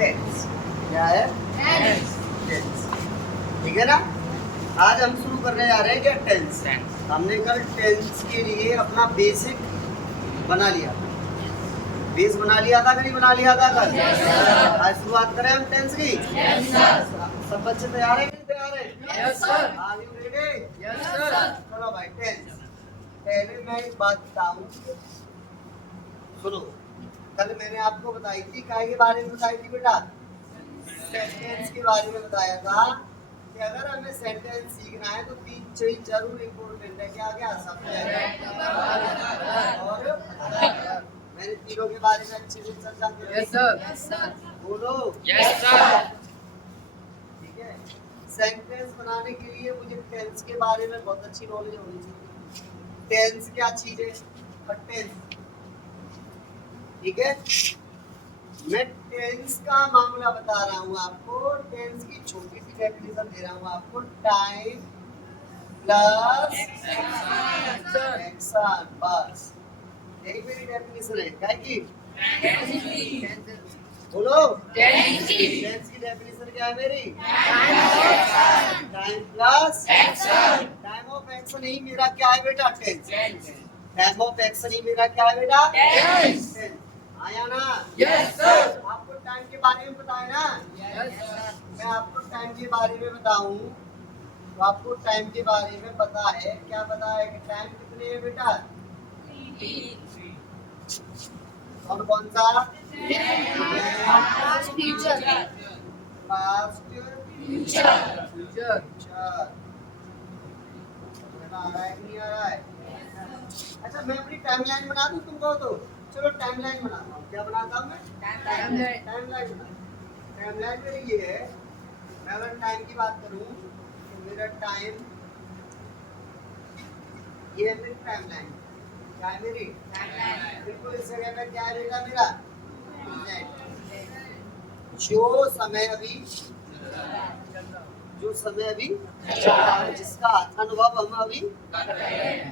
Tense. क्या है? Tense. ठीक है ना? आज हम शुरू करने जा रहे हैं क्या? टेंस। हमने कल टेंस के लिए अपना बेसिक बना लिया था। बेस बना लिया था कि नहीं बना लिया था कल? आज शुरुआत करें हम टेंस की। सब बच्चे तैयार है कि नहीं तैयार है? Are you ready? चलो भाई टेंस। पहले मैं एक बात बताऊं, सुनो। कल मैंने आपको बताई थी, काय के बारे में बताई थी बेटा? सेंटेंस के बारे में बताया था कि अगर हमें सेंटेंस सीखना है तो 3 चीज जरूर इम्पोर्टेंट है। क्या क्या? सब्जेक्ट और मैंने तीनों के बारे में अच्छे से चर्चा की। बोलो। ठीक है। सेंटेंस बनाने के लिए मुझे टेंस के बारे में बहुत अच्छी नॉलेज होनी चाहिए। टेंस क्या चीज है? टेंस। ठीक है। मैं टेंस का मामला बता रहा हूँ आपको। टेंस की छोटी सी डेफिनेशन दे रहा हूँ आपको। टाइम प्लस एक्शन, बस यही मेरी डेफिनेशन है। क्या की? बोलो। टेंस की डेफिनेशन क्या है मेरी? Time plus action. Time of action ही मेरा क्या है बेटा? टेंस। टाइम ऑफ एक्शन ही मेरा क्या है बेटा? टेंस। आया ना? Yes sir. आपको टाइम के बारे में पता है ना? Yes sir. मैं आपको टाइम के बारे में बताऊं तो आपको टाइम के बारे में पता है। क्या पता है कि टाइम कितने है बेटा? 3। और कौन सा? Past, future. Past, future. आ रहा है नहीं आ रहा है? अच्छा, मैं अपनी टाइमलाइन बना दूं तुमको तो? चलो टाइमलाइन बनाता हूँ। क्या बनाता हूँ मैं? टाइमलाइन। टाइमलाइन मेरी ये है। मैं अगर टाइम की बात करूँ तो मेरा टाइम ये है मेरी टाइमलाइन। क्या है मेरी टाइमलाइन? बिल्कुल इस जगह पे क्या है बेटा मेरा? जो समय अभी चल रहा है, जिसका अनुभव हम अभी कर रहे हैं,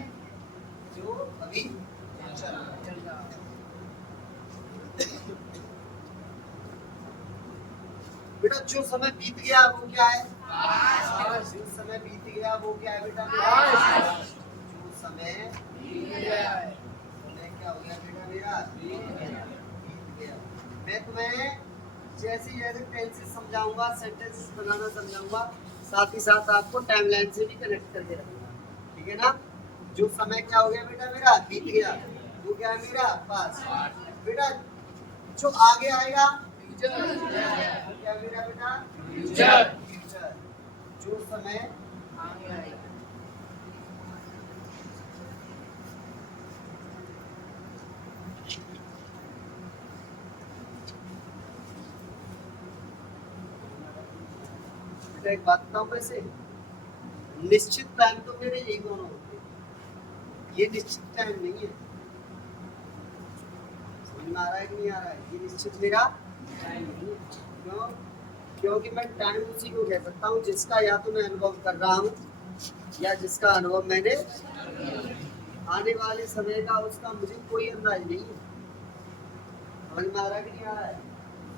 जो अभी चल रहा है। बेटा जो समय बीत गया वो क्या है? जो समय बीत गया वो क्या है बेटा? जो समय बीत गया है। समय क्या हो गया बेटा मेरा? बीत गया। मैं तुम्हें जैसे जैसे टेंसेस समझाऊंगा, सेंटेंसेस बनाना समझाऊंगा, साथ ही साथ आपको टाइमलाइन से भी कनेक्ट करके रखूंगा। ठीक है ना? जो समय क्या हो गया बेटा मेरा? बीत गया। वो क्या है मेरा? पास। बेटा जो आगे आएगा वो क्या मेरा बेटा? फ्यूचर। जो समय आगे आएगा। बेटा एक बात बताऊं, वैसे निश्चित टाइम तो मेरे यही दोनों होते हैं। ये निश्चित टाइम नहीं है। समझ में आ रहा है कि नहीं आ रहा है? ये निश्चित मेरा टाइम नहीं है। क्यों? क्योंकि मैं टाइम उसी को कह सकता हूँ जिसका या तो मैं अनुभव कर रहा हूँ या जिसका अनुभव मैंने आने वाले समय का उसका मुझे कोई अंदाज नहीं है। समझ में आ रहा है कि नहीं आ रहा है?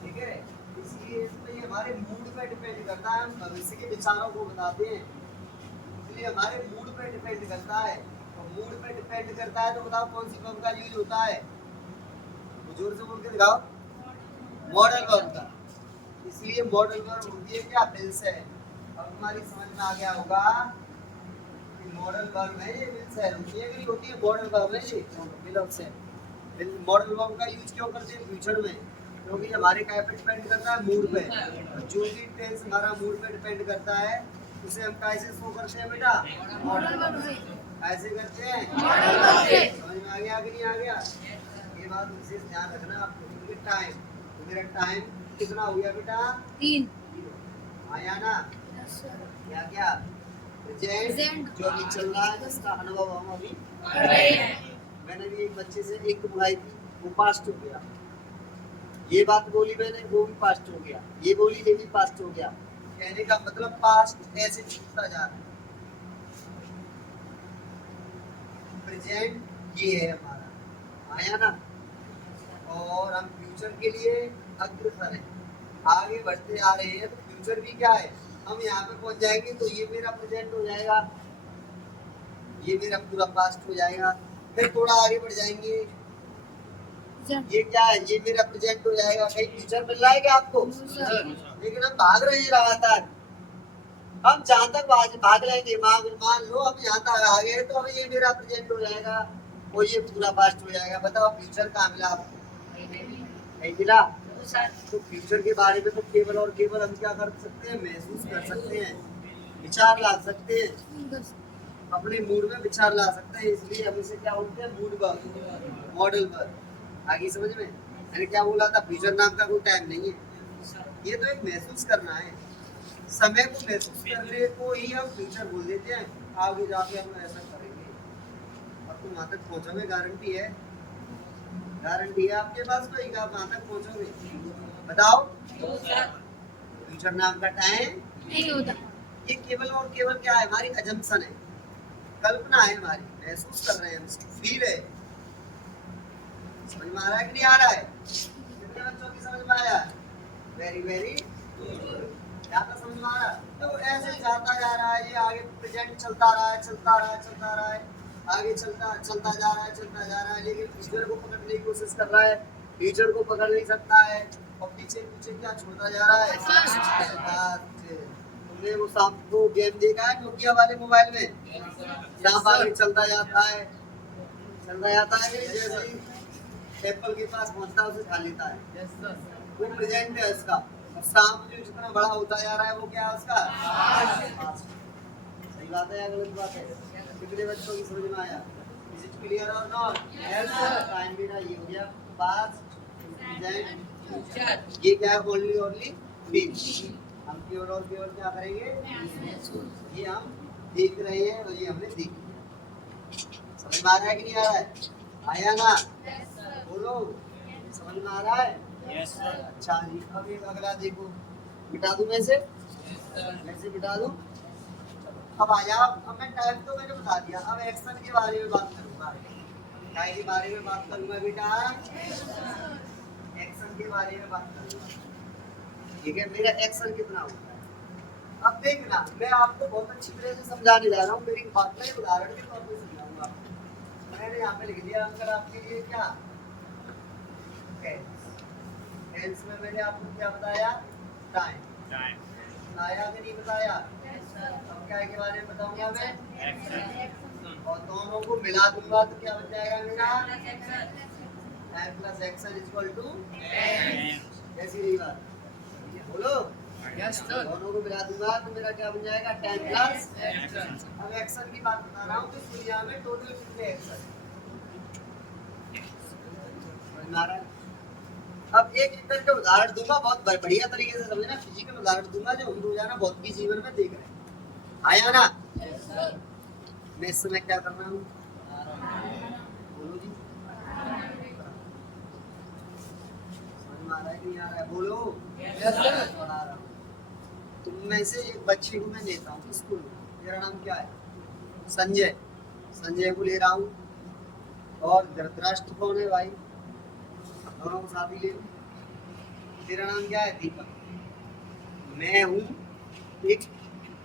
ठीक है। इसलिए इसमें हमारे मूड पे डिपेंड करता है। हम भविष्य के विचारों को बताते हैं, इसलिए हमारे मूड पे डिपेंड करता है। और मूड पे डिपेंड करता है तो बताओ कौन सी वर्ब का यूज होता है? जोर से बोल के दिखाओ। मॉडल वर्ब का। इसलिए मॉडल वर्ब होती है क्या? विल्स है। अब तुम्हारी समझ में आ गया होगा कि मॉडल वर्ब है ये विल्स है। होती है कि नहीं होती है? मॉडल वर्ब है ये विल्स है। मॉडल वर्ब का यूज क्यों करते हैं फ्यूचर में? क्योंकि हमारे क्या पे डिपेंड करता है? मूड पे। जो भी टेंस हमारा मूड पे डिपेंड करता है उसे हम कैसे शो करते हैं बेटा? मॉडल वर्ब से। ऐसे करते हैं मॉडल वर्ब से। समझ में आ गया कि नहीं आ गया? ये बात विशेष ध्यान रखना आपको। क्योंकि टाइम तो मेरा टाइम कितना हो गया बेटा? 3। आया ना? क्या क्या? प्रेजेंट जो अभी चल रहा है, जिसका अनुभव हम अभी कर रहे हैं। मैंने भी एक बच्चे से एक पढ़ाई की, वो पास्ट हो गया। ये बात बोली मैंने, वो भी पास्ट हो गया। ये बोली, ये भी पास्ट हो गया। कहने का मतलब पास्ट ऐसे छूटता जा रहा है। प्रेजेंट ये है हमारा। आया ना? और हम फ्यूचर के लिए अग्रसर हैं। आगे बढ़ते आ रहे हैं तो फ्यूचर भी क्या है, हम यहाँ पे पहुंच जाएंगे तो ये मेरा प्रेजेंट हो जाएगा, ये मेरा पूरा पास्ट हो जाएगा। फिर थोड़ा आगे बढ़ जाएंगे, ये क्या है, ये मेरा प्रेजेंट हो जाएगा। कहीं फ्यूचर मिल रहा है क्या आपको? लेकिन हम भाग रहे हैं लगातार। हम जहाँ तक भाग लेंगे, मान लो हम यहाँ तक आ गए तो अभी ये मेरा प्रेजेंट हो जाएगा और ये पूरा पास्ट हो जाएगा। बताओ फ्यूचर कहाँ मिला आपको? नहीं मिला। तो फ्यूचर के बारे में तो केवल और केवल हम क्या कर सकते हैं, महसूस कर सकते हैं, विचार ला सकते हैं, अपने मूड में विचार ला सकते हैं। इसलिए हम इसे क्या बोलते हैं, मूड पर, मॉडल पर। आगे समझ में? मैंने क्या बोला था, फ्यूचर नाम का कोई टाइम नहीं है, ये तो एक महसूस करना है। समय को महसूस करने को ही हम फ्यूचर बोल देते हैं। आगे जाके हम ऐसा करेंगे और तुम वहां तक पहुंचोगे, गारंटी है, गारंटी है आपके पास कोई का वहां तक पहुंचोगे? बताओ। फ्यूचर नाम का टाइम नहीं होता, ये केवल और केवल क्या है, हमारी अजम्पशन है, कल्पना है हमारी, महसूस कर रहे हैं, फील है। समझ में आ रहा है कि नहीं आ रहा है? कितने बच्चों की समझ में आया? वेरी वेरी ज्यादा समझ में आ रहा है? तो ऐसे जाता जा रहा है, ये आगे प्रेजेंट चलता रहा है, चलता रहा है, चलता रहा है, आगे चलता चलता जा रहा है, चलता जा रहा है, लेकिन फ्यूचर को पकड़ने की कोशिश कर रहा है, फ्यूचर को पकड़ नहीं सकता है और पीछे पीछे क्या छोड़ता जा रहा है। तुमने वो सांप को गेम देखा है नोकिया वाले मोबाइल में? सांप आगे चलता जाता है, चलता जाता है, जैसे ही एप्पल के पास पहुंचता है उसे खा लेता है। वो प्रेजेंट है उसका। और सांप जो जितना बड़ा होता जा रहा है वो क्या है उसका? सही बात है या गलत बात है? कितने बच्चों की समझ में आया? इज इट क्लियर और नॉट? Yes sir. टाइम मेरा ये हो गया, पास्ट, प्रेजेंट, फ्यूचर। ये क्या है, ओनली ओनली फील। हम केवल और केवल क्या करेंगे, ये हम देख रहे हैं और ये हमने देख लिया। समझ में आ रहा है कि नहीं आ रहा है? आया ना? बोलो, समझ में आ रहा है? Yes sir. अच्छा जी, अब एक अगला देखो, बिठा दूं मैं से? मैं से बिठा दूं? अब आ जाओ। अब मैं टाइम तो मैंने बता दिया, अब एक्शन के बारे में बात करूंगा। काय के बारे में बात करूंगा बेटा? एक्शन के बारे में बात करूंगा। ठीक है, मेरा एक्शन कितना होता है? अब देखना, मैं आपको बहुत अच्छी तरह से समझाने जा रहा हूँ, मेरी बात में उदाहरण के तौर पर समझाऊंगा। मैंने यहाँ पे लिख दिया अंकल आपके लिए क्या, टेंस में मैंने आपको क्या बताया, टाइम। बताया कि नहीं बताया? अब क्या के बारे में बताऊंगा मैं, और दोनों को मिला दूंगा तो क्या बन जाएगा मेरा, time plus action equal to. कैसी रही बात, बोलो। दोनों को मिला दूंगा तो मेरा क्या बन जाएगा, टाइम प्लस। अब एक्शन की बात बता रहा हूँ, तो दुनिया में टोटल कितने एक्शन? अब एक एक करके उदाहरण दूंगा, बहुत बढ़िया तरीके से समझना, फिजिकल उदाहरण दूंगा जो हम रोजाना भौतिक जीवन में देख रहे हैं। आया ना? मैं इस समय क्या कर रहा हूँ, बोलो जी। समझ में आ रहा है कि नहीं आ रहा है? बोलो। बता रहा हूँ। तुम में से एक बच्चे को मैं लेता हूँ स्कूल में, मेरा नाम क्या है, संजय। संजय को ले रहा हूँ, और धृतराष्ट्र कौन है भाई, दोनों को साथ ही ले लो। तेरा नाम क्या है, दीपक। मैं हूँ एक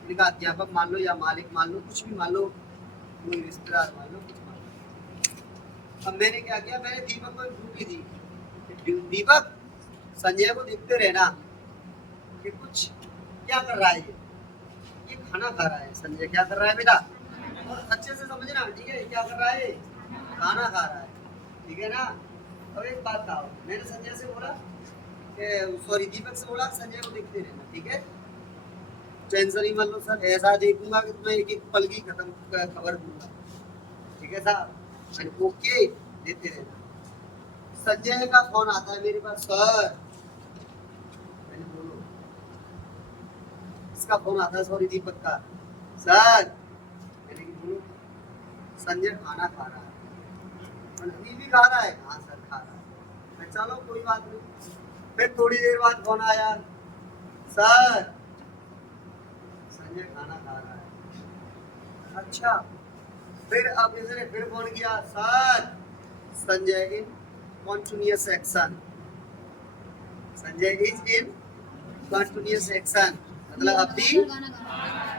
इनका अध्यापक मान लो, या मालिक मान लो, कुछ भी मान लो, कोई रिश्तेदार मान लो, कुछ मान लो। अब मैंने क्या किया, मैंने दीपक को एक ड्यूटी दी, दीपक संजय को देखते रहना कि कुछ क्या कर रहा है, ये खाना खा रहा है। संजय क्या कर रहा है बेटा, और अच्छे से समझना, ठीक है? क्या कर रहा है, खाना खा रहा है, ठीक है ना? और एक बात था, मैंने संजय से बोला, सॉरी दीपक से बोला, संजय को देखते रहना, ठीक है? टेंशन ही मान लो सर, ऐसा देखूंगा कि तुम्हें एक एक पल की खत्म खबर दूंगा, ठीक है साहब? ओके, देते रहना। संजय का फोन आता है मेरे पास, सर। मैंने बोलो, इसका फोन आता है, सॉरी दीपक का, सर। मैंने बोलो, संजय खाना खा रहा है। अभी भी खा रहा है? हाँ सर खा रहा है। चलो कोई बात नहीं। फिर थोड़ी देर बाद फोन आया, सर संजय खाना खा रहा है। अच्छा, फिर अब इसने फिर फोन किया, sir Sanjay in continuous action, Sanjay is in continuous action मतलब अब भी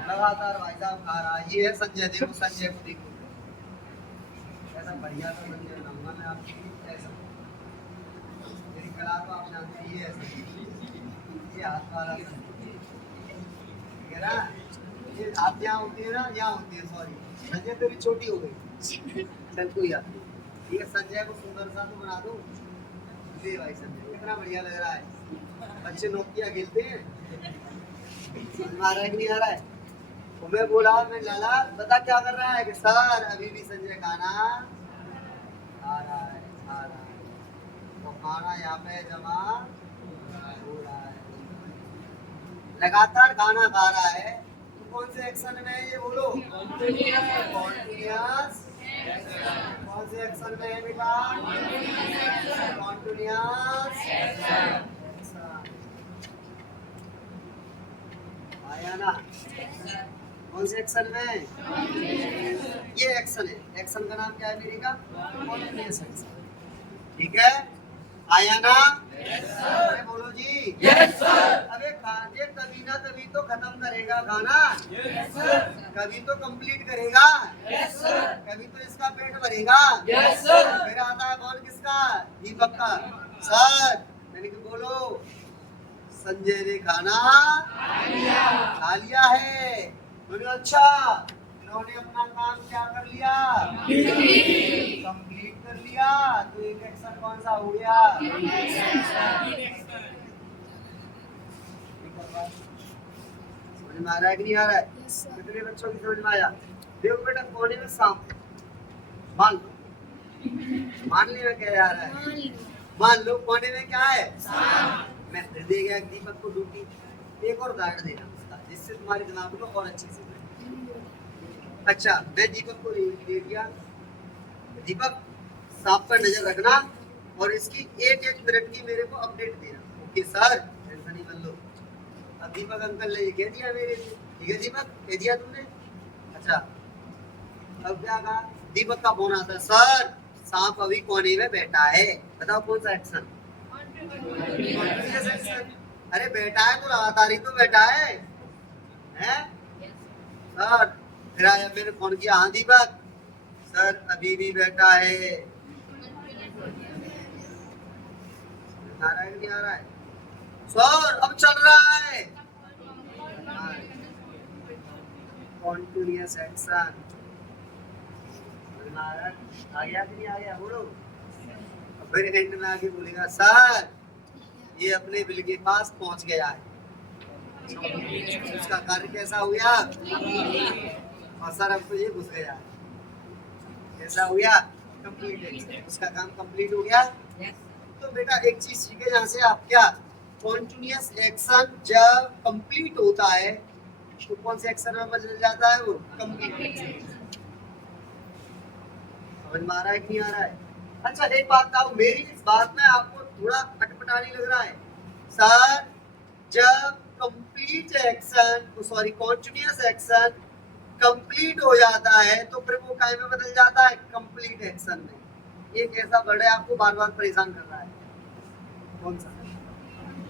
लगातार भाई साहब खा रहा है। ये है संजय, देखो संजय को देखो, ऐसा बढ़िया सा संजय बनाऊंगा मैं आपके लिए। ऐसा मेरी कला तो आप जानते हैं, ये है संजय, ये हाथ वाला संजय, ठीक है ना। ये आप यहाँ होती है ना, यहाँ होती है, सॉरी संजय तेरी छोटी हो गई, चल कोई बात नहीं। ये संजय को सुंदर सा तो बना दो। ये भाई संजय कितना बढ़िया लग रहा है, बच्चे नोकिया खेलते हैं। समझ में आ रहा है कि नहीं आ रहा है? तो मैं बोला, मैं लाला बता क्या कर रहा है कि सर अभी भी संजय खाना खा रहा है, खा रहा है, तो खाना यहाँ पे जमा हो रहा है, लगातार खाना खा रहा है। तो कौन से एक्शन में है ये बोलो? कॉन्टिन्यूअस। कौन से एक्शन में है बेटा? कॉन्टिन्यूअस आया ना? कौन से एक्शन में? ये एक्शन है, एक्शन का नाम क्या है मेरे का? कॉन्टिन्यूअस एक्शन, ठीक है, आया ना? अरे बोलो जी। Yes sir. अबे ये कभी ना कभी तो खत्म करेगा खाना, यस सर। कभी तो कंप्लीट करेगा, यस सर। कभी तो इसका पेट भरेगा, यस सर। फिर आता है कौन किसका? दीपक का। सर मैंने कि बोलो, संजय ने खाना खा लिया है। बोले अच्छा, इन्होंने अपना काम क्या कर लिया? कंप्लीट कर लिया। तो एक एक्शन कौन सा हो गया? समझ में आ रहा है कि नहीं आ रहा है? कितने बच्चों की समझ में आया? देखो बेटा, कोने में सांप मान लो, मान लिया क्या जा रहा है? मान लो कोने में क्या है? मैं फिर दे गया दीपक को ड्यूटी। एक और उदाहरण देना उसका, जिससे तुम्हारे दिमाग को और अच्छे से। अच्छा, मैं दीपक को दे दिया, दीपक सांप पर नजर रखना और इसकी एक एक मिनट की मेरे को अपडेट देना। ओके सर, टेंशन नहीं मन लो। अब दीपक अंकल ने ये कह दिया मेरे से, ठीक है दीपक, कह दिया तुमने। अच्छा, अब क्या कहा? दीपक का फोन आता है, सर सांप अभी कोने में बैठा है। बताओ कौन सा एक्शन? अरे बैठा है तो लगातार ही तो बैठा है, हैं? सर फिर आया, मैंने फोन किया, हाँ दीपक सर अभी भी बैठा है। आ रहा है कि नहीं आ रहा है? सर अब चल रहा है। कॉन्टिन्यूअस एक्शन आ गया कि नहीं आ गया? बोलो। फिर एंड में आके बोलेगा, सर ये अपने बिल के पास पहुंच गया है। उसका कार्य कैसा हो गया? और सर अब तो ये घुस गया, कैसा हो गया? कंप्लीट, उसका काम कंप्लीट हो गया। तो बेटा एक चीज सीखे यहाँ से आप, क्या कॉन्टिन्यूअस एक्शन जब कंप्लीट होता है तो कौन से एक्शन में बदल जाता है? वो कंप्लीट। समझ में आ रहा है कि नहीं आ रहा है? अच्छा एक बात बताओ, मेरी इस बात में आपको थोड़ा अटपटानी लग रहा है? सर जब complete action, sorry continuous action complete हो जाता है तो फिर वो काय में बदल जाता है? कंप्लीट एक्शन में। एक ऐसा वर्ड है आपको बार बार परेशान कर रहा है, कौन सा?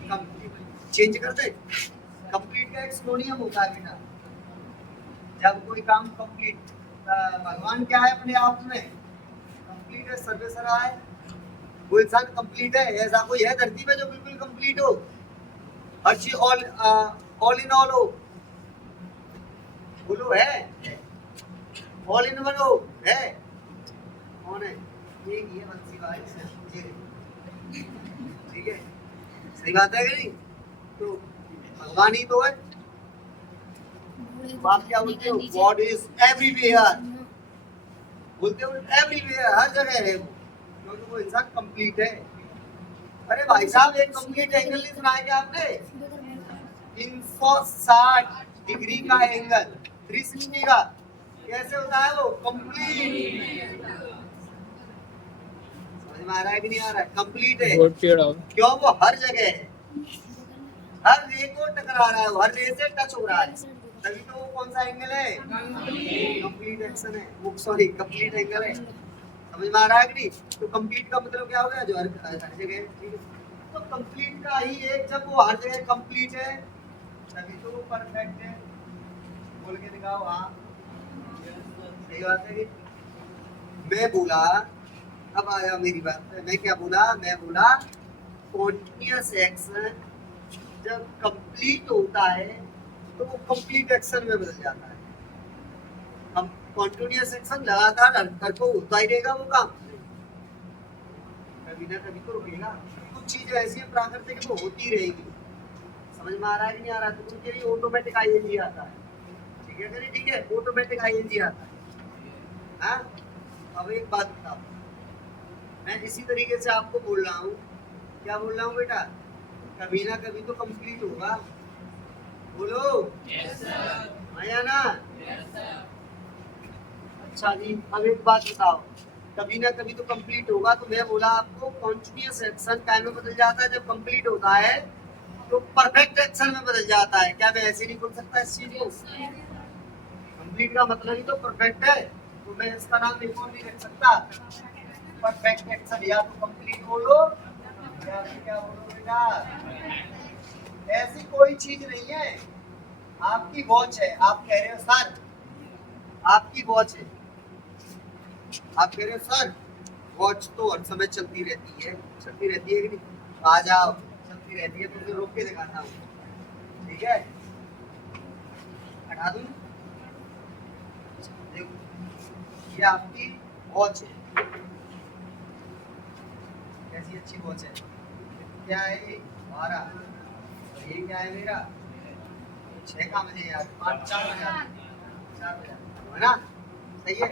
कंप्लीट। चेंज कर दे। कंप्लीट का एक सिनोनियम होता है बेटा, जब कोई काम कंप्लीट, भगवान क्या है अपने आप में? कंप्लीट है, सर्वेसरा है। वो इंसान कंप्लीट है? ऐसा कोई है धरती पे जो बिल्कुल कंप्लीट हो, हर चीज ऑल इन ऑल हो? बोलो, है? ऑल इन वन हो? है? कौन है? एक ही है, बंसी भाई, ठीक है, सही बात है कि नहीं? तो भगवान ही तो है। आप क्या बोलते हो? गॉड इज एवरीवेयर, बोलते हो एवरीवेयर, हर जगह है वो, क्योंकि वो इंसान कंप्लीट है। अरे भाई साहब एक कंप्लीट एंगल नहीं सुना है क्या आपने? 360 डिग्री का एंगल, 360 का कैसे होता है वो? कंप्लीट। समझ में आ रहा है कि नहीं आ रहा है? कंप्लीट है क्यों? वो हर जगह है, हर रे को टकरा रहा है, हर रे से टच हो रहा है, तभी तो वो कौन सा एंगल है? कंप्लीट एक्शन है वो, सॉरी कंप्लीट एंगल है। समझ में आ रहा है कि नहीं? तो कंप्लीट का मतलब क्या हो गया? जो हर जगह है, ठीक है। तो कंप्लीट का ही एक, जब वो हर जगह कंप्लीट है तभी तो वो परफेक्ट है। बोल के दिखाओ। हाँ सही बात है कि मैं बोला, अब आया मेरी बात पे, मैं क्या बोला, मैं बोला कॉन्टिन्यूअस एक्शन जब कंप्लीट होता है तो वो कंप्लीट एक्शन में बदल जाता है। हम कॉन्टिन्यूअस एक्शन लगातार हर को होता ही रहेगा वो काम, कभी ना कभी तो रुकेगा। कुछ चीजें ऐसी हैं प्राकृतिक वो होती रहेगी। समझ में आ रहा है कि नहीं आ रहा? तो उनके लिए ऑटोमेटिक आईएनजी आता है। ठीक है करिए, ठीक है, ऑटोमेटिक आईएनजी आता है। हाँ अब एक बात बताओ, मैं इसी तरीके से आपको बोल रहा हूँ, क्या बोल रहा हूँ बेटा, कभी ना कभी तो कंप्लीट होगा। बोलो yes, आया ना yes, अच्छा जी। अब एक बात बताओ, कभी ना कभी तो कंप्लीट होगा, तो मैं बोला आपको कॉन्टिन्यूअस एक्शन टाइम में बदल जाता है, जब कंप्लीट होता है तो परफेक्ट एक्शन में बदल जाता है। क्या मैं ऐसे नहीं बोल सकता इस चीज को? कंप्लीट का मतलब ही तो परफेक्ट है, तो मैं इसका नाम एक और नहीं रख सकता, परफेक्ट एक्शन। या तो कंप्लीट बोलो या फिर क्या बोलो बेटा, ऐसी कोई चीज नहीं है। आपकी वॉच है, आप कह रहे हो सर आपकी वॉच है, आप कह रहे हो सर वॉच तो हर समय चलती रहती है, चलती रहती है कि नहीं? आ जाओ, चलती रहती है तो फिर रोक के दिखाता हूँ। ठीक है, हटा दूँ? देखो ये आपकी वॉच है, कैसी अच्छी वॉच है। क्या है ये? 12। और ये क्या है मेरा? 6 का बजे यार, 5 4 बजे, 4 बजे है ना? सही है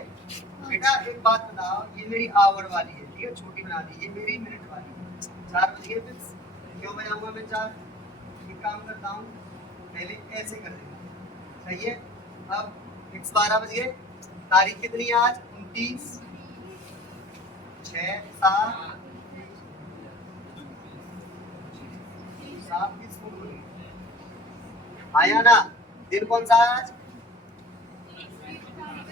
बेटा। एक बात बताओ, ये मेरी आवर वाली है, ठीक है, छोटी बना दी, ये मेरी मिनट वाली है। 4 बज गए फिक्स, क्यों बजाऊंगा मैं 4? एक काम करता हूँ, पहले ऐसे कर देगा, सही है। अब फिक्स 12 बज गए, तारीख कितनी है आज? 29 6 7 7 किस को बोली? आया ना? दिन कौन सा है आज?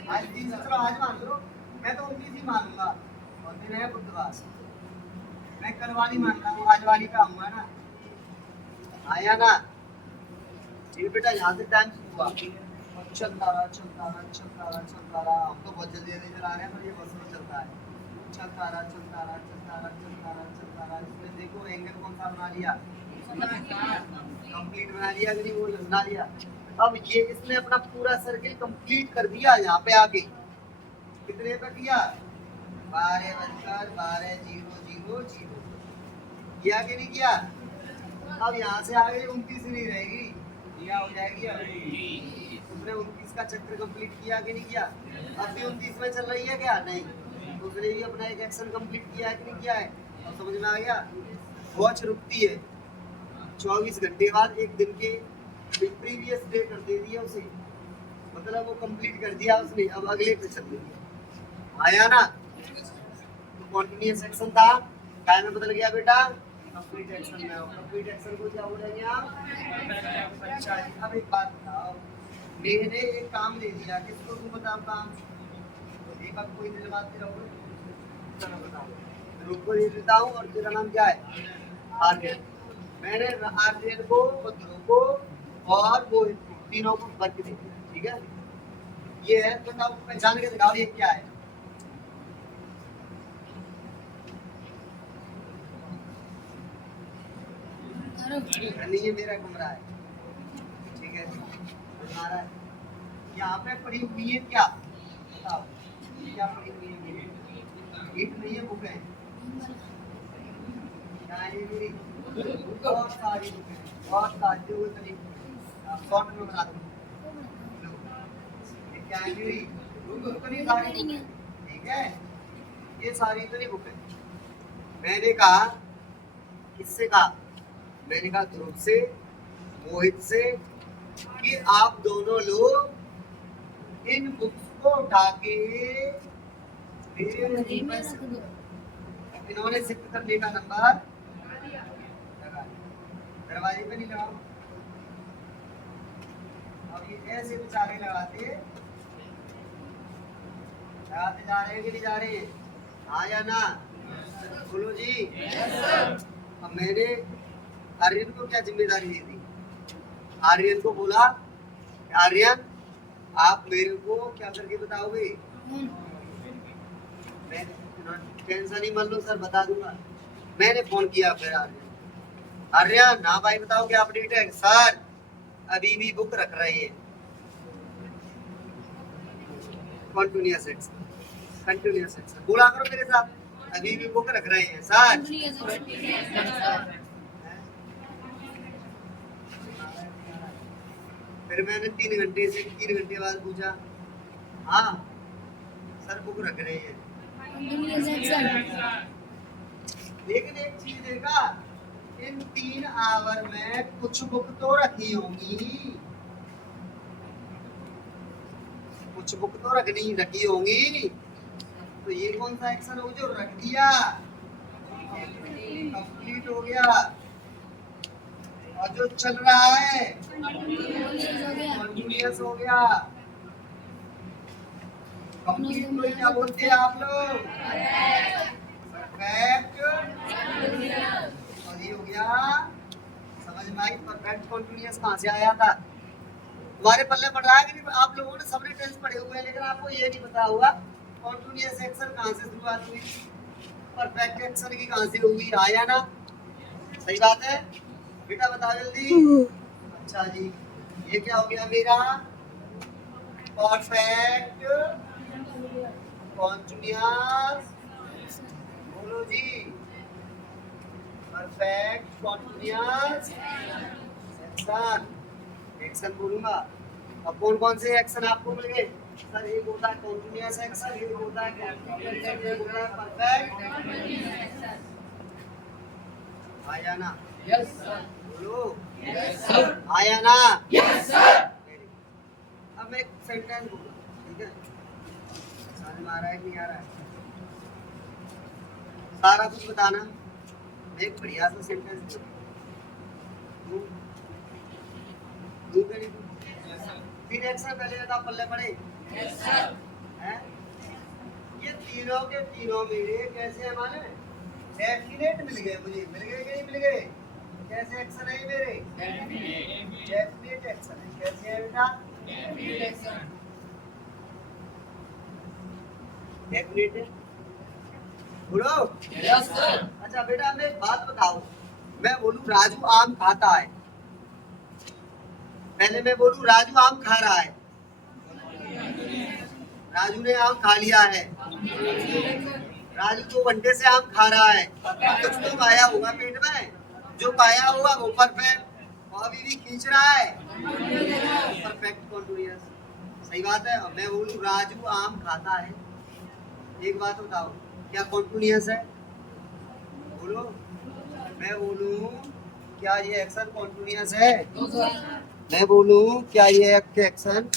आज 30, चलो आज मान लो, मैं तो 29 ही मानूंगा, और दिन है बुधवार, मैं कल वाली मान रहा हूँ, आज वाली का आऊंगा ना। आया ना? जी बेटा, यहाँ से टाइम हुआ, चलता रहा चलता रहा चलता रहा चलता रहा। हम तो बहुत जल्दी जल्दी चला रहे हैं, पर ये बस में चलता है। चलता रहा चलता रहा चलता रहा चलता रहा चलता रहा। इसमें देखो एंगल कौन सा बना लिया, कंप्लीट बना लिया कि नहीं? वो बना लिया। अब ये इसने अपना पूरा सर्किल कंप्लीट कर दिया यहाँ पे आके। कितने पे किया? 12:12:00 किया कि नहीं किया? अब यहाँ से आगे 29 नहीं रहेगी, क्या हो जाएगी? उसने 29 का चक्कर कंप्लीट किया कि नहीं किया? अब भी 29 में चल रही है क्या? नहीं। तो उसने भी अपना एक एक्शन कंप्लीट किया है कि नहीं किया है? अब समझ में आ गया? वॉच रुकती है 24 घंटे बाद, एक दिन के प्रीवियस डे कर दे दिया उसे, मतलब वो कंप्लीट कर दिया उसने, अब अगले पे चल रही है। आया ना? तो कॉन्टिन्यूअस एक्शन था, टाइम में बदल गया बेटा, कंप्लीट एक्शन में हो। कंप्लीट एक्शन को क्या बोलेंगे आप? अच्छा जी। अब एक बात बताओ, मैंने एक काम दे दिया, किसको तुम बताओ काम? एक बात कोई दिलवाते रहोगे, चलो बताओ। ध्रुव को दे देता हूँ, और तेरा नाम क्या है? आर्यन। मैंने आर्यन को, ध्रुव को और वो तीनों को वर्क दे दिया, ठीक है। ये है, बताओ पहचान के दिखाओ ये क्या है? नहीं, ये मेरा कमरा है, ठीक है, हमारा है। यहाँ पे पड़ी हुई है क्या? बताओ क्या पड़ी हुई है? एक नहीं है, बुक है। क्या है ये मेरी? बहुत सारी बुक है, बहुत सारी। वो चलिए शॉर्ट में बना दूँ। ये क्या है मेरी? इतनी सारी बुक है, ठीक है, ये सारी इतनी बुक है। मैंने कहा, किससे कहा? मैंने कहा ध्रुव से, मोहित से, कि आप दोनों लोग इन बुक्स को उठा के मेरे रूम में शिफ्ट करो। इन्होंने शिफ्ट करने का नंबर लगा, दरवाजे पे नहीं लगाओ। अब ये ऐसे बेचारे लगाते जा रहे हैं कि नहीं जा रहे हैं? हाँ या ना? बोलो जी। अब मैंने आर्यन को क्या जिम्मेदारी दे दी? आर्यन को बोला, आर्यन आप मेरे को क्या करके बताओगे? मैं टेंशन ही मान लो सर, बता दूंगा। मैंने फोन किया फिर आर्यन हाँ भाई बताओ क्या अपडेट है? सर अभी भी बुक रख रहे हैं, कंटिन्यूअस एक्शन बोला करो मेरे साथ, अभी भी बुक रख रहे हैं सर। फिर मैंने 3 घंटे बाद पूछा, हाँ सर बुक रख रहे हैं। लेकिन एक चीज देखा, इन 3 आवर में कुछ बुक तो रखी होंगी, कुछ बुक तो रखी होंगी। तो ये कौन सा एक्शन हो जो रख दिया, कंप्लीट हो गया। और जो चल रहा है कंटिन्यूअस हो गया। कंप्लीट को क्या बोलते हैं आप लोग? परफेक्ट। और ये हो गया, समझ में आई? परफेक्ट कंटिन्यूअस कहाँ से आया था? तुम्हारे पल्ले पड़ रहा है कि नहीं? आप लोगों ने सबने टेंस पढ़े हुए हैं, लेकिन आपको ये नहीं पता हुआ कंटिन्यूअस एक्शन कहाँ से शुरुआत हुई, परफेक्ट एक्शन की कहाँ से हुई। आया ना? सही बात है बेटा, बताओ जल्दी। अच्छा जी, ये क्या हो गया मेरा? परफेक्ट कंटिन्यूअस, बोलो जी, परफेक्ट कंटिन्यूअस एक्शन। एक्शन बोलूंगा। अब कौन कौन से एक्शन आपको मिल गए? सर एक होता है कंटिन्यूअस एक्शन, एक होता है परफेक्ट। आया ना? Yes sir. बोलो यस सर। आया ना? Yes sir. अब मैं एक सेंटेंस बोलूँ, ठीक है? समझ में आ रहा है कि नहीं आ रहा है? सारा कुछ बताना। मैं एक बढ़िया सा सेंटेंस बोलूँ, तीन एक्शन पहले बता, पल्ले पड़े। Yes sir. हैं? ये तीनों के तीनों मेरे कैसे है माने? डेफिनेट मिल गए मुझे, मिल गए कि नहीं मिल गए? कैसे एक्शन है मेरे? डेफिनेट एक्शन है। कैसे है बेटा? डेफिनेट बोलो। Yes sir. अच्छा बेटा हमें एक बात बताओ, मैं बोलूं राजू आम खाता है, पहले मैं बोलूं राजू आम खा रहा है, राजू ने आम खा लिया है, राजू 2 घंटे से आम खा रहा है, कुछ तो खाया होगा पेट में, जो खाया होगा वो परफेक्ट, और अभी भी खींच रहा है परफेक्ट कंटिन्यूअस। सही बात है। और मैं बोलूं राजू आम खाता है, एक बात बताओ क्या कंटिन्यूअस है? बोलो। मैं बोलूं क्या ये एक्शन कंटिन्यूअस है? मैं बोलूं क्या ये एक्शन,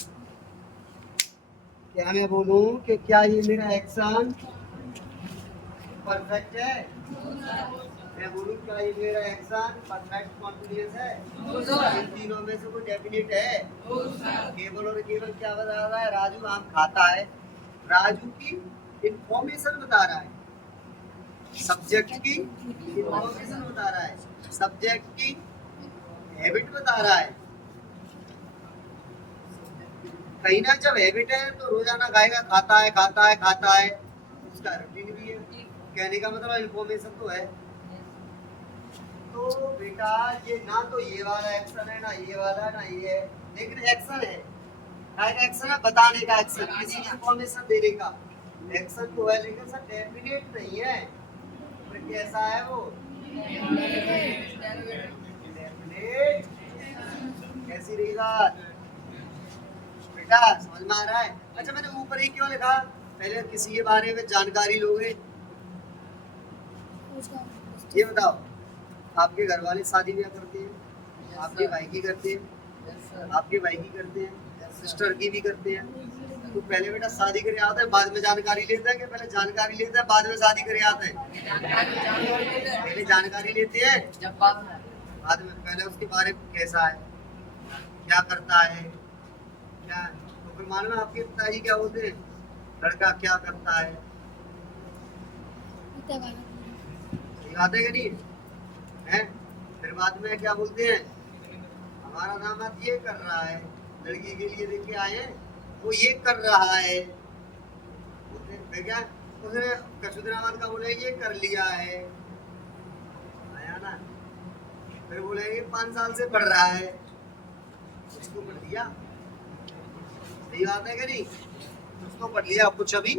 क्या मैं बोलूं कि क्या ये मेरा एक्शन परफेक्ट है? मैं बोलूं क्या ये मेरा एक्शन परफेक्ट कंटिन्यूअस है? इन तीनों में से कोई डेफिनेट है? केवल और केवल क्या बता रहा है? राजू आम खाता है, राजू की इंफॉर्मेशन बता रहा है, सब्जेक्ट की इंफॉर्मेशन बता रहा है, सब्जेक्ट की हैबिट बता रहा है। कहीं ना जब हैबिट है तो रोजाना खाएगा, खाता है खाता है खाता है, उसका रूटीन भी है। कहने का मतलब इंफॉर्मेशन तो है। तो बेटा ये ना तो ये वाला एक्शन है, ना ये वाला, ना ये है, लेकिन एक्शन है। एक्शन है बताने का, एक्शन किसी की इंफॉर्मेशन देने का एक्शन तो है, लेकिन सर डेफिनेट नहीं है। तो कैसा है वो? डेफिनेट। कैसी रही बात बेटा, समझ में आ रहा है? अच्छा मैंने ऊपर ही क्यों लिखा? पहले किसी के बारे में जानकारी लोगे, ये बताओ। आपके घर वाले शादी ब्याह करते हैं, आपके भाई की करते हैं, आपके भाई की करते हैं, सिस्टर की भी करते हैं। तो पहले बेटा शादी करे आते हैं, बाद में जानकारी लेते हैं, कि पहले जानकारी लेते हैं बाद में शादी करे आते हैं? पहले जानकारी लेते हैं जब बाद में, पहले उसके बारे में कैसा है, क्या करता है, क्या। तो फिर मालूम है आपके पिताजी क्या बोलते हैं, लड़का क्या करता है? सही बात है कि नहीं? है। फिर बाद में क्या बोलते हैं, हमारा दामाद ये कर रहा है, लड़की के लिए देख के आए हैं, वो ये कर रहा है। फिर क्या उसने कसूदराबाद का बोले ये कर लिया है, आया ना। फिर बोले ये 5 साल से पढ़ रहा है, उसको पढ़ लिया। सही बात है कि नहीं, उसको पढ़ लिया, कुछ अभी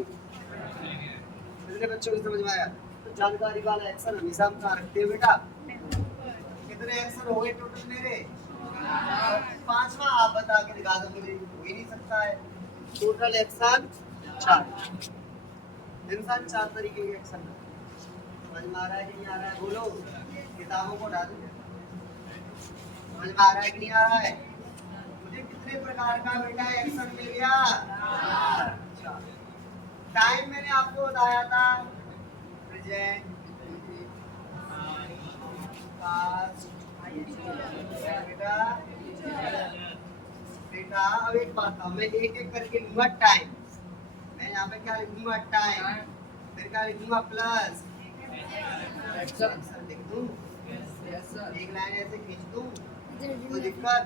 पिछले बच्चों को समझ में आया। तो जानकारी वाला एक्शन हमेशा हम कहाँ रखते हैं बेटा। कितने एक्शन हो गए टोटल मेरे? 5वां आप बता के दिखा दो मुझे, हो ही नहीं सकता है। टोटल एक्शन 4, इंसान 4 तरीके के एक्शन। समझ में आ रहा है कि नहीं आ रहा है? बोलो, किताबों को डाल दो। समझ में आ रहा है कि नहीं आ रहा है? मुझे कितने प्रकार का बेटा एक्शन मिल गया? टाइम मैंने आपको बताया था, प्रेजेंट, पास्ट, बेटा बेटा अब एक बात था, मैं एक एक करके लूंगा टाइम। मैं यहाँ पे क्या लिखूंगा? टाइम। फिर क्या लिखूंगा? प्लस एक्शन लिख दूं, एक लाइन ऐसे खींच दूं, कोई दिक्कत?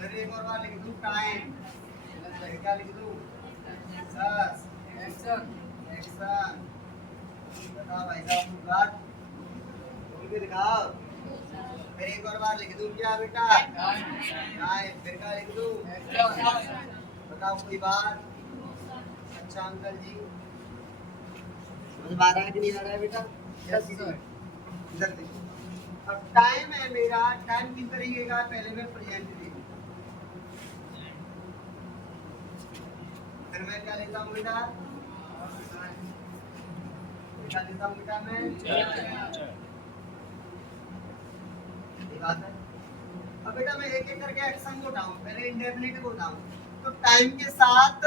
फिर एक और बार लिख दूं टाइम, फिर क्या लिख दूं? Plus action. एक्शन बताओ भाई साहब, बात बोल के दिखाओ। फिर एक और बार लिख दूं क्या बेटा? टाइम। फिर क्या लिख दूं? बताओ कोई बात? अच्छा अंकल जी, समझ में आ रहा है कि नहीं आ रहा है बेटा? इधर देखो, अब टाइम है मेरा, टाइम किस तरीके का? पहले मैं प्रेजेंट लिखूं, फिर मैं क्या लेता हूँ बेटा? क्या लेता हूँ बेटा मैं? ये बात है। अब बेटा मैं एक एक करके एक्शन को उठाऊं, पहले इंडेफिनिट को उठाऊं, तो टाइम के साथ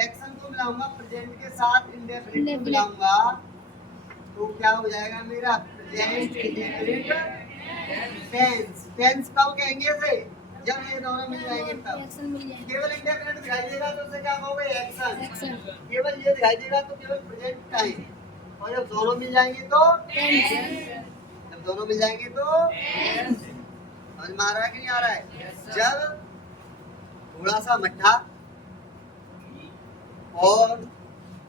एक्शन को मिलाऊंगा, प्रेजेंट के साथ इंडेफिनिट को मिलाऊंगा, तो क्या हो जाएगा मेरा? Present indefinite tense. टेंस कब कहेंगे इसे? जब ये दोनों मिल जाएंगे तब। केवल इंडेफिनिट दिखाई देगा तो उसे क्या कहोगे? एक्शन। केवल ये दिखाई देगा तो केवल प्रेजेंट टाइम, और जब दोनों मिल जाएंगे तो टेंस। जब दोनों मिल जाएंगे तो टेंस। समझ में आ रहा है कि नहीं आ रहा है? जब थोड़ा सा मट्ठा और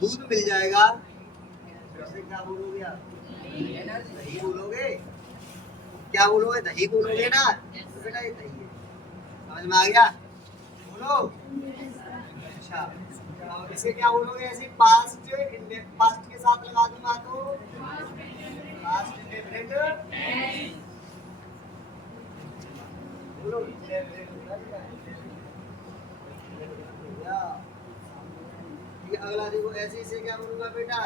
दूध मिल जाएगा, फिर क्या बोलोगे आप? दही बोलोगे। क्या बोलोगे? दही बोलोगे ना, तो बेटा ये दही है। समझ में आ गया? बोलो। अच्छा, और इसे क्या बोलोगे? ऐसे पास्ट पास्ट के साथ लगा दूंगा तो पास्ट इंडेफिनिट बोलो। अगला देखो, ऐसे इसे क्या बोलूंगा बेटा?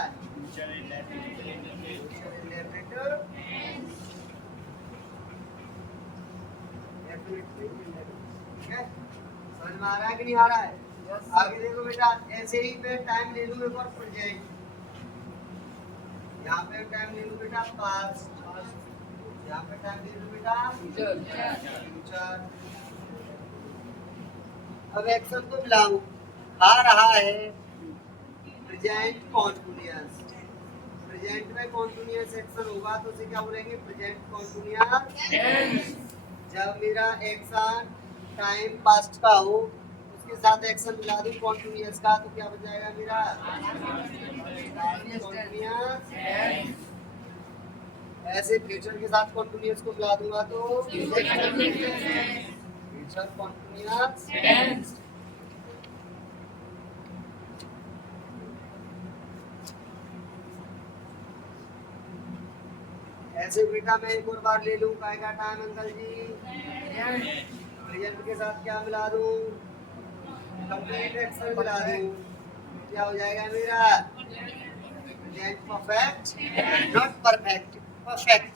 समझ में आ रहा है कि नहीं आ रहा है? आगे देखो बेटा, ऐसे ही मैं टाइम ले लूं एक और प्रेजेंट, यहाँ पे टाइम ले लूं बेटा पास्ट, यहाँ पे टाइम ले लूं बेटा फ्यूचर। अब एक्शन को मिलाऊं, आ रहा है प्रेजेंट कॉन्टिन्यूअस। प्रेजेंट में कॉन्टिन्यूअस एक्शन होगा तो उसे क्या बोलेंगे? Present continuous. जब मेरा एक्शन टाइम पास्ट का हो, उसके साथ एक्शन मिला दूं कॉन्टिन्यूअस का, तो क्या बन जाएगा मेरा? कॉन्टिन्यूअस। ऐसे फ्यूचर के साथ कॉन्टिन्यूअस को मिला दूंगा तो फ्यूचर कॉन्टिन्यूअस। ऐसे बेटा मैं एक और बार ले लूं, काय का टाइम अंकल जी? प्रेजेंट के साथ क्या मिला दूं? कंप्लीट एक्शन मिला दूं, क्या हो जाएगा मेरा? Present perfect, not perfect, perfect.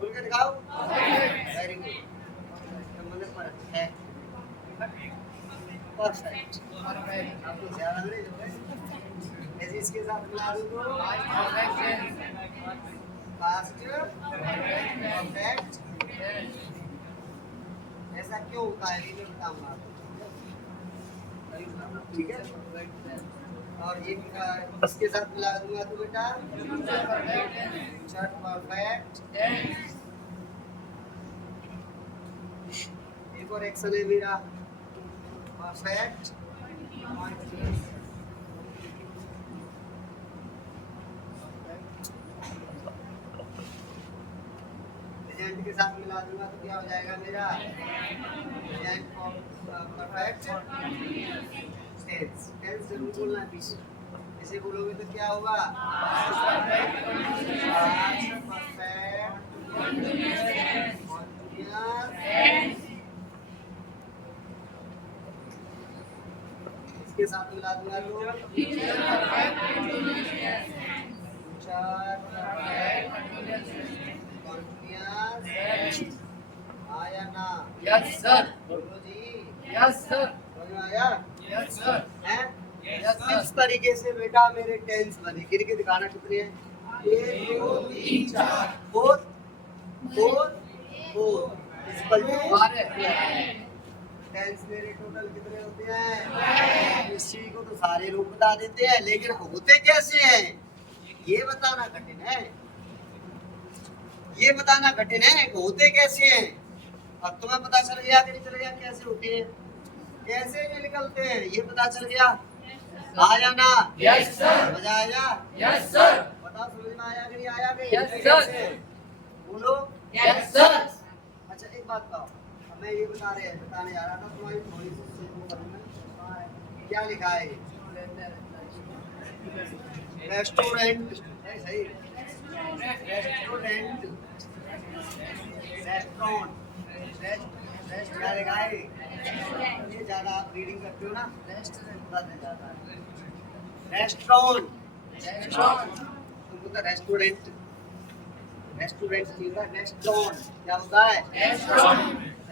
बोल के दिखाओ। Very good. मतलब परफेक्ट, परफेक्ट। आपको ध्यान अंग्रेज हो गए। ऐसे इसके साथ मिला दूं तो पास्ट परफेक्ट। ऐसा क्यों होता है ये मैं बताऊंगा आपको, ठीक है? और ये इसके साथ मिला दूंगा तो बेटा फ्यूचर परफेक्ट। और एक्शन है मेरा परफेक्ट। प्रेजेंट के साथ मिला दूंगा तो क्या हो जाएगा मेरा प्रेजेंट परफेक्ट टेंस। टेंस जरूर बोलना है पीछे, ऐसे बोलोगे तो क्या होगा इसके साथ मिला दूंगा तो आया ना? Yes sir. बोलो जी। Yes sir. समझ में आया? Yes sir. हैं? Yes sir. इस तरीके से बेटा मेरे टेंस बने। गिन के दिखाना कितने हैं? 1 2 3 4 4 4 4 इक्वल टू 12। टेंस मेरे टोटल कितने होते हैं? इस चीज को तो सारे लोग बता देते हैं, लेकिन होते कैसे हैं ये बताना कठिन है। ये बताना कठिन है कि होते कैसे हैं। अब तुम्हें पता चल गया कि नहीं चल गया कैसे होते हैं, कैसे ये निकलते हैं, ये पता चल गया। आया ना? Yes sir. मजा आया? Yes sir. बताओ समझ में आया कि नहीं आया? Yes, sir. बोलो यस सर। अच्छा एक बात बताओ, मैं ये बताने जा रहा था तुम्हारी थोड़ी सी क्या लिखा है? रेस्टोरेंट। सही। रेस्टोरेंट रेस्टोरेंट क्या लिखा है? ये ज्यादा आप रीडिंग करते हो ना, रेस्टोरेंट तुमको तो रेस्टोरेंट रेस्टोरेंट नहीं होता, रेस्टोरेंट क्या होता है?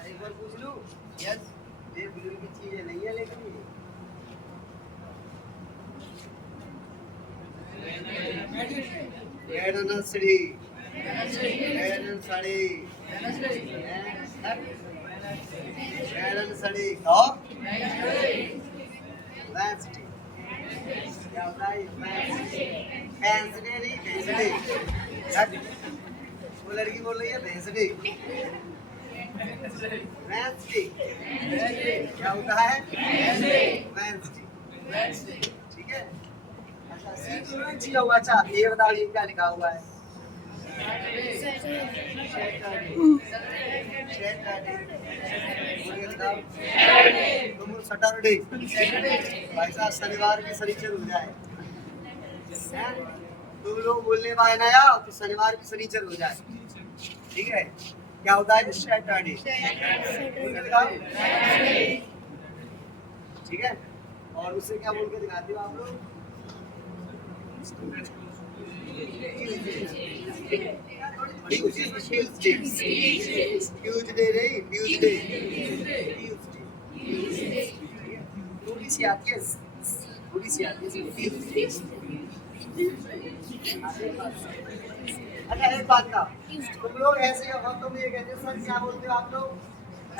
एक बार पूछ लूं? यस। ये बिजली की चीजें नहीं है, लेकिन सड़ी सड़ी क्या होता है? भैंसड़ी। वो लड़की बोल रही है भैंसड़ी। क्या होता है? ठीक है। अच्छा सीख हुआ। अच्छा ये बताओ ये क्या लिखा हुआ है? तुम सैटरडे भाई साहब शनिवार की शनिचर हो जाए, तुम लोग बोलने वाले ना यार तो शनिवार की शनिचर हो जाए, ठीक है? क्या होता है? सैटरडे। ठीक है। और उससे क्या बोल के दिखाते हो आप लोग? ट्यूजडे नहीं, ट्यूजडे थोड़ी सी आती है, थोड़ी सी आती है। अच्छा एक बात का, तुम लोग ऐसे हो, तुम ये कहते हो सर क्या बोलते हो आप लोग?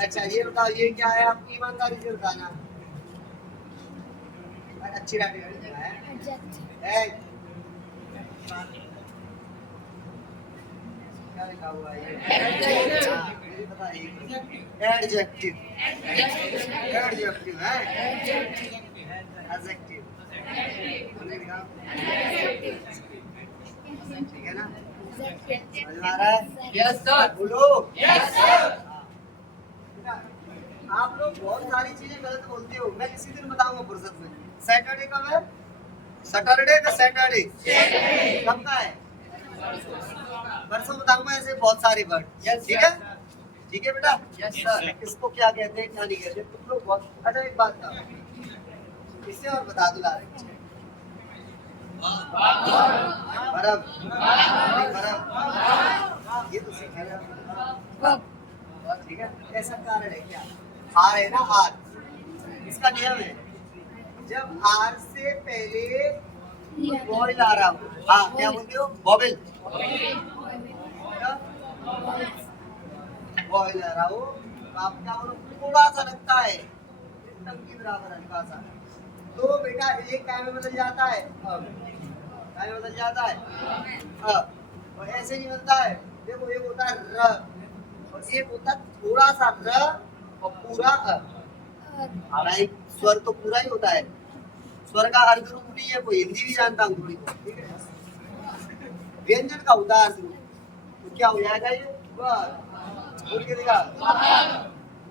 अच्छा ये बताओ ये क्या है? आपकी ईमानदारी से बताना। अच्छी राइटिंग है। क्या लिखा हुआ है? मुझे पता है। एडजेक्टिव एडजेक्टिव है। एडजेक्टिव हमने लिखा, ठीक है ना? समझ में आ रहा है? Yes sir. बोलो यस सर। आप लोग बहुत सारी चीजें गलत बोलते हो, मैं किसी दिन बताऊंगा फुर्सत में। सैटरडे कब है? सैटरडे का सैटरडे कब का है? परसों बताऊंगा। ऐसे बहुत सारे वर्ड। ठीक है? ठीक है बेटा? Yes sir. किसको क्या कहते हैं क्या नहीं कहते तुम लोग बहुत। अच्छा एक बात था, इससे और बता दो ला बर्फ बर्फ ये तो सीख है। ठीक है। ऐसा कारण है क्या? आर है ना, आर इसका नियम है, जब आर से पहले वॉइल आ रहा हो, हाँ क्या बोलते हो? वॉवेल। वॉइल आ रहा हो तो आप क्या बोलो? थोड़ा सा लगता है एकदम की बराबर हल्का सा, तो बेटा एक क्या में बदल जाता है? क्या में बदल जाता है? और ऐसे नहीं बनता है। देखो एक होता है र और एक होता है थोड़ा सा र और पूरा हालांकि स्वर तो पूरा ही होता है, स्वर का अर्ध रूप नहीं है कोई, हिंदी भी जानता हूँ थोड़ी बहुत, ठीक है। व्यंजन का होता है अर्ध रूप, तो क्या हो जाएगा ये? बोल के दिखा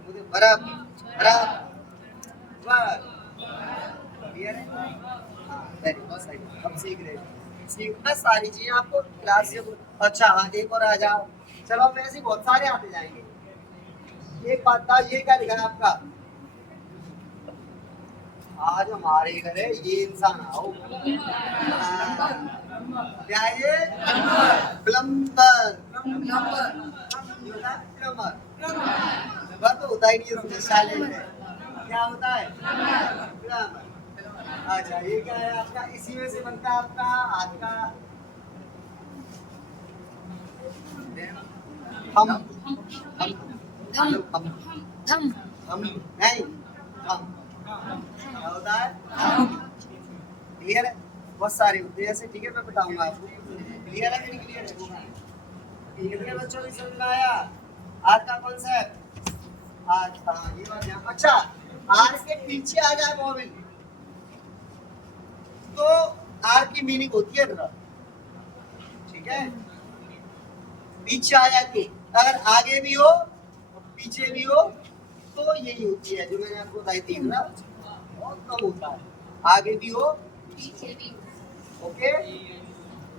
मुझे बर्फ बर्फ क्लियर है? हाँ, वेरी गुड, सही, अब सीख रहे हैं, सीखना सारी चीजें आपको क्लास से। अच्छा हाँ, एक और आ जाओ, चलो अब ऐसे बहुत सारे आते जाएंगे। एक बात था, ये क्या लिखा है आपका? आज हमारे घर है ये इंसान आओ, क्या है ये? प्लम्बर। प्लम्बर वह तो होता ही नहीं है, साइलेंट है। क्या होता है? प्लम्बर। अच्छा ये क्या है आपका? इसी में से बनता है आपका हाथ का हम हम हम थम हम नहीं हम क्या होता है? क्लियर है? बहुत सारे होते हैं ऐसे, ठीक है, मैं बताऊंगा आपको। क्लियर है कि नहीं क्लियर है? कितने बच्चों की समझ में आया आर का कॉन्सेप्ट? आज हाँ ये बात ध्यान। अच्छा आर के पीछे आ जाए मोबिल तो आर की मीनिंग होती है ड्रॉ, ठीक है। पीछे आ जाए तो, अगर आगे भी हो पीछे भी हो तो यही होती है जो मैंने आपको बताई थी ना, बहुत कम होता है, आगे भी हो पीछे भी ओके।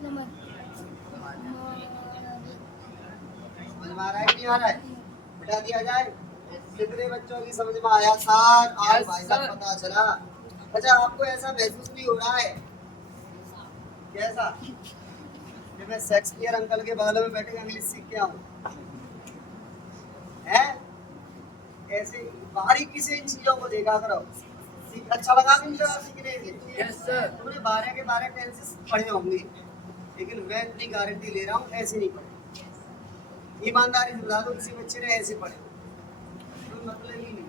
नंबर समझ में आ रहा है कि नहीं आ रहा है? बता दिया जाए कितने बच्चों की समझ में आया सर? आज Yes, भाई साहब sir. पता चला। अच्छा आपको ऐसा महसूस नहीं हो रहा है कैसा कि मैं शेक्सपियर अंकल के बगल में बैठे इंग्लिश सीख के आऊं? है ऐसे बारीकी से इन चीजों को देखा करो। अच्छा लगा कि मुझे सीखने से? Yes, sir. तुमने 12 के 12 टेंसेस पढ़े होंगे, लेकिन मैं इतनी गारंटी ले रहा हूँ ऐसे नहीं पढ़े। ईमानदारी से बता दो किसी बच्चे ने ऐसे पढ़े, कोई मतलब ही नहीं।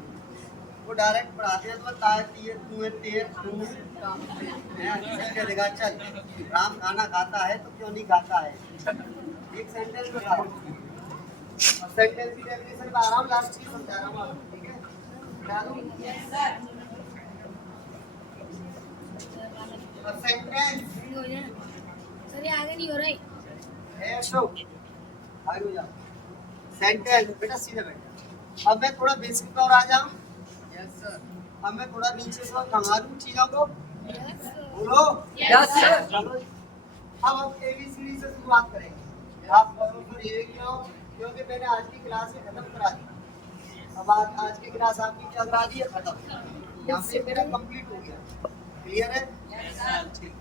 वो डायरेक्ट पढ़ाते हैं तो ताकि ये तू है तेर तू है देखा चल राम खाना खाता है तो क्यों नहीं खाता है, एक सेंटेंस बताओ। सेंटेंस की डेफिनेशन बता रहा हूँ, लास्ट की समझा रहा हूँ आपको, ठीक है? बता दूं? सेंटेंस सर ये आगे नहीं हो रहा है। है अशोक, आगे हो जाओ। सेंटेंस बेटा सीधे बैठ। अब मैं थोड़ा बेसिक पर आ जाऊं। Yes, sir. अब मैं थोड़ा नीचे से कमा दूं चीजों को, बोलो। Yes, sir. चलो अब एबीसीडी से शुरुआत करेंगे। आप करो फिर ये क्यों? क्योंकि मैंने आज की क्लास में खत्म करा दी। अब आज की क्लास आपकी क्या करा दी है? खत्म। यहाँ से मेरा कंप्लीट हो गया। क्लियर है? Yes, sir. ठीक।